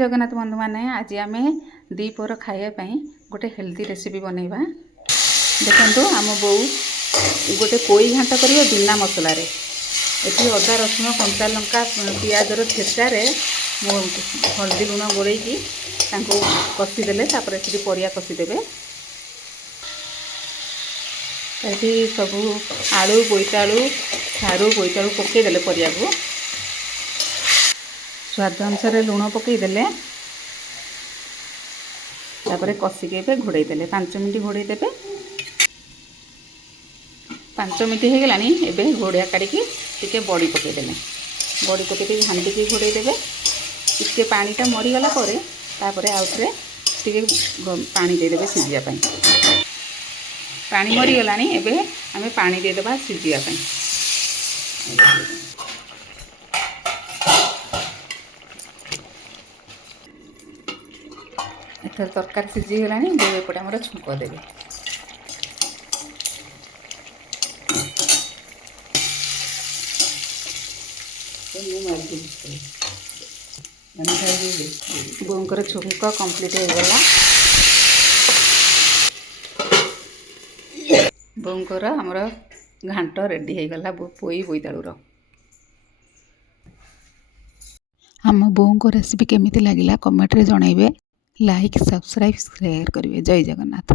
जगन्नाथ बंधु मैंने आज आम दीपर खावाई गोटे हेल्दी रेसिपी बनैबा। देखो आम बो गोटे पोई घाट कर बिना मसलार ये अदा रसुण कंचा लंका पियाजर छेचार हल्दी लुण गोल कषिदेले परिया कषिदेवे ये सब आलू बोईतालू सारू बोईतालू पकईदे परिया को स्वाद अनुसार लुण पकईदे कषिके घोड़े 5 मिनट घोड़े देवे। 5 मिनट हो गलानी एबे घोड़िया काढ़ी टिके बड़ी पकईदे बड़ी पकई घाटी की घोड़े देवे टिके पानीटा मरीगला आउे टिके पानी देदेवे सीझापी पानी मरीगलानी एबे आमे पानी देदेबा सीझापी। एथर तरकारी सीझीगलानी एपटे आमर छुंक देवे बोंकर छुंक कंप्लीट हो गला। बोंकर आमर घांट रेडी हो गला पोई बोईतालूर। आम बों को रेसिपी केमिति लागिला कमेंट रे जणाइबे। लाइक सब्सक्राइब शेयर करिवे। जय जगन्नाथ।